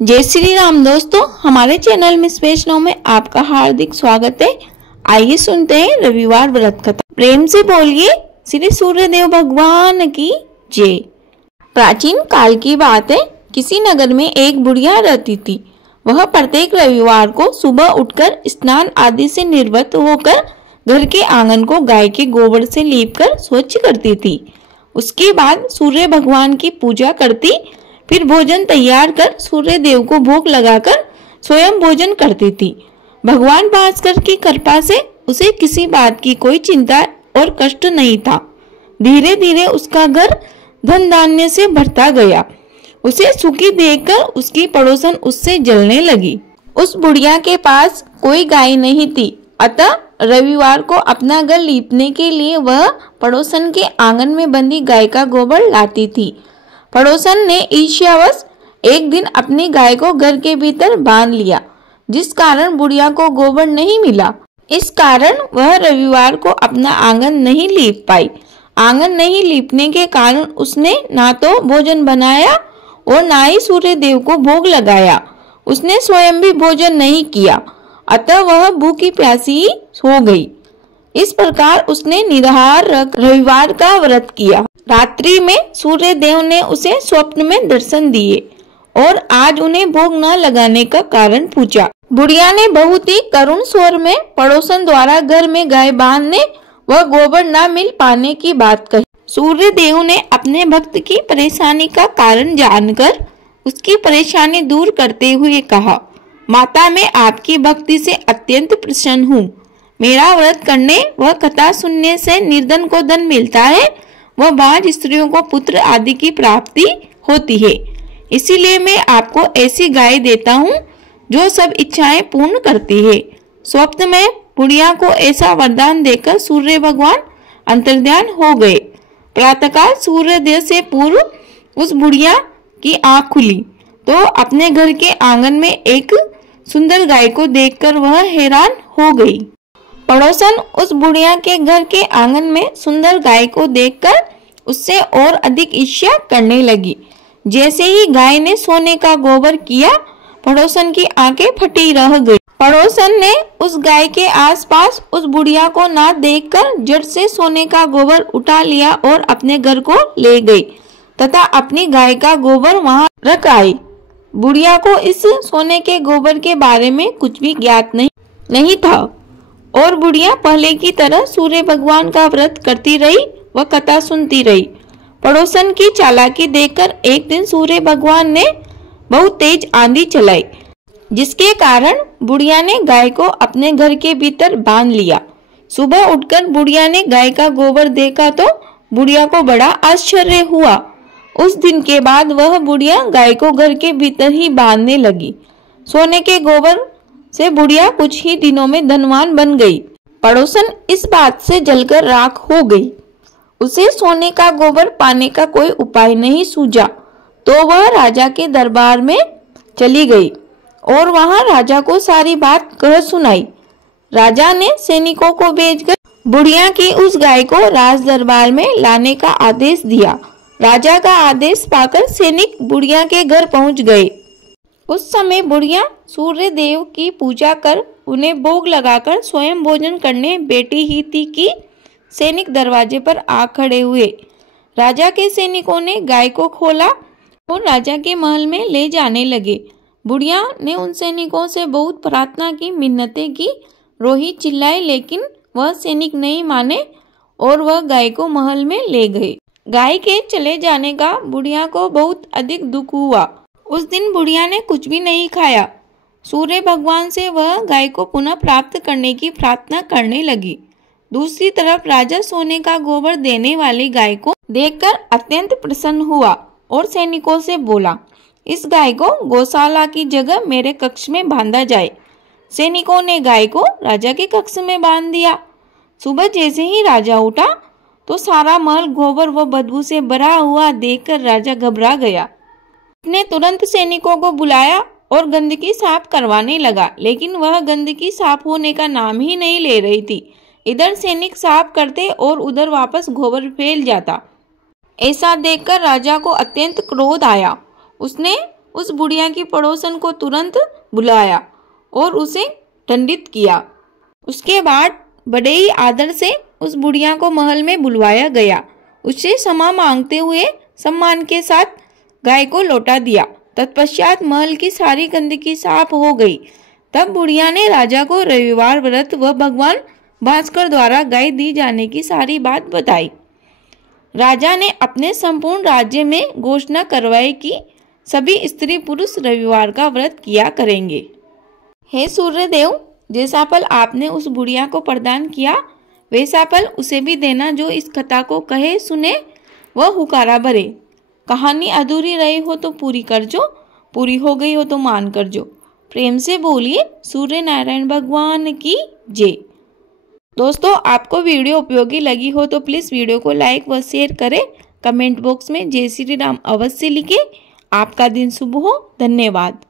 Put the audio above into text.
जय श्री राम दोस्तों, हमारे चैनल मिस वैष्णव में आपका हार्दिक स्वागत है। आइए सुनते हैं रविवार व्रत कथा। प्रेम से बोलिए श्री सूर्यदेव भगवान की जय। प्राचीन काल की बात है। किसी नगर में एक बुढ़िया रहती थी। वह प्रत्येक रविवार को सुबह उठकर स्नान आदि से निर्वृत्त होकर घर के आंगन को गाय के गोबर से लीपकर स्वच्छ करती थी। उसके बाद सूर्य भगवान की पूजा करती, फिर भोजन तैयार कर सूर्य देव को भोग लगाकर स्वयं भोजन करती थी। भगवान भास्कर की कृपा से उसे किसी बात की कोई चिंता और कष्ट नहीं था। धीरे धीरे उसका घर धन धान्य से भरता गया। उसे सुखी देखकर उसकी पड़ोसन उससे जलने लगी। उस बुढ़िया के पास कोई गाय नहीं थी, अतः रविवार को अपना घर लीपने के लिए वह पड़ोसन के आंगन में बंधी गाय का गोबर लाती थी। पड़ोसन ने ईर्ष्यावश एक दिन अपनी गाय को घर के भीतर बांध लिया, जिस कारण बुढ़िया को गोबर नहीं मिला। इस कारण वह रविवार को अपना आंगन नहीं लीप पाई। आंगन नहीं लीपने के कारण उसने ना तो भोजन बनाया और ना ही सूर्य देव को भोग लगाया। उसने स्वयं भी भोजन नहीं किया, अतः वह भूखी प्यासी ही सो गई। इस प्रकार उसने निराहार रविवार का व्रत किया। रात्रि में सूर्य देव ने उसे स्वप्न में दर्शन दिए और आज उन्हें भोग न लगाने का कारण पूछा। बुढ़िया ने बहुत ही करुण स्वर में पड़ोसन द्वारा घर में गाय बांधने व गोबर न मिल पाने की बात कही। सूर्य देव ने अपने भक्त की परेशानी का कारण जानकर उसकी परेशानी दूर करते हुए कहा, माता, मैं आपकी भक्ति से अत्यंत प्रसन्न हूँ। मेरा व्रत करने व कथा सुनने से निर्धन को धन मिलता है व बाज स्त्रियों को पुत्र आदि की प्राप्ति होती है। इसीलिए मैं आपको ऐसी गाय देता हूँ जो सब इच्छाएं पूर्ण करती है। स्वप्न में बुढ़िया को ऐसा वरदान देकर सूर्य भगवान अंतर्ध्यान हो गए। प्रातःकाल सूर्य देव से पूर्व उस बुढ़िया की आंख खुली तो अपने घर के आंगन में एक सुंदर गाय को देखकर वह हैरान हो गई। पड़ोसन उस बुढ़िया के घर के आंगन में सुंदर गाय को देखकर उससे और अधिक ईर्ष्या करने लगी। जैसे ही गाय ने सोने का गोबर किया, पड़ोसन की आंखें फटी रह गई। पड़ोसन ने उस गाय के आसपास उस बुढ़िया को ना देखकर जड़ से सोने का गोबर उठा लिया और अपने घर को ले गई तथा अपनी गाय का गोबर वहां रख आई। बुढ़िया को इस सोने के गोबर के बारे में कुछ भी ज्ञात नहीं था और बुढ़िया पहले की तरह सूर्य भगवान का व्रत करती रही व कथा सुनती रही। पड़ोसन की चालाकी देखकर एक दिन सूर्य भगवान ने बहुत तेज आंधी चलाई, जिसके कारण बुढ़िया ने गाय को अपने घर के भीतर बांध लिया। सुबह उठकर बुढ़िया ने गाय का गोबर देखा तो बुढ़िया को बड़ा आश्चर्य हुआ। उस दिन के बाद वह बुढ़िया गाय को घर के भीतर ही बांधने लगी। सोने के गोबर से बुढ़िया कुछ ही दिनों में धनवान बन गई। पड़ोसन इस बात से जलकर राख हो गई। उसे सोने का गोबर पाने का कोई उपाय नहीं सूझा तो वह राजा के दरबार में चली गई और वहां राजा को सारी बात कह सुनाई। राजा ने सैनिकों को भेजकर बुढ़िया की उस गाय को राज दरबार में लाने का आदेश दिया। राजा का आदेश पाकर सैनिक बुढ़िया के घर पहुंच गए। उस समय बुढ़िया सूर्य देव की पूजा कर उन्हें भोग लगाकर स्वयं भोजन करने बैठी ही थी कि सैनिक दरवाजे पर आ खड़े हुए। राजा के सैनिकों ने गाय को खोला और राजा के महल में ले जाने लगे। बुढ़िया ने उन सैनिकों से बहुत प्रार्थना की, मिन्नतें की, रोही चिल्लाई, लेकिन वह सैनिक नहीं माने और वह गाय को महल में ले गए। गाय के चले जाने का बुढ़िया को बहुत अधिक दुख हुआ। उस दिन बुढ़िया ने कुछ भी नहीं खाया। सूर्य भगवान से वह गाय को पुनः प्राप्त करने की प्रार्थना करने लगी। दूसरी तरफ राजा सोने का गोबर देने वाली गाय को देखकर अत्यंत प्रसन्न हुआ और सैनिकों से बोला, इस गाय को गौशाला की जगह मेरे कक्ष में बांधा जाए। सैनिकों ने गाय को राजा के कक्ष में बांध दिया। सुबह जैसे ही राजा उठा तो सारा महल गोबर व बदबू से भरा हुआ देखकर राजा घबरा गया। उसने तुरंत सैनिकों को बुलाया और गंदगी साफ करवाने लगा, लेकिन वह गंदगी साफ होने का नाम ही नहीं ले रही थी। इधर सैनिक साफ करते और उधर वापस गोबर फैल जाता। ऐसा देखकर राजा को अत्यंत क्रोध आया। उसने उस बुढ़िया की पड़ोसन को तुरंत बुलाया और उसे दंडित किया। उसके बाद बड़े ही आदर से उस बुढ़िया को महल में बुलवाया गया। उससे क्षमा मांगते हुए सम्मान के साथ गाय को लौटा दिया। तत्पश्चात महल की सारी गंदगी साफ हो गई। तब बुढ़िया ने राजा को रविवार व्रत व भगवान भास्कर द्वारा गाय दी जाने की सारी बात बताई। राजा ने अपने संपूर्ण राज्य में घोषणा करवाई कि सभी स्त्री पुरुष रविवार का व्रत किया करेंगे। हे सूर्यदेव, जैसा फल आपने उस बुढ़िया को प्रदान किया वैसा फल उसे भी देना जो इस कथा को कहे सुने व हुकारा भरे। कहानी अधूरी रही हो तो पूरी कर जो, पूरी हो गई हो तो मान कर जो। प्रेम से बोलिए सूर्य नारायण भगवान की जय। दोस्तों, आपको वीडियो उपयोगी लगी हो तो प्लीज़ वीडियो को लाइक व शेयर करें। कमेंट बॉक्स में जय श्री राम अवश्य लिखें। आपका दिन शुभ हो। धन्यवाद।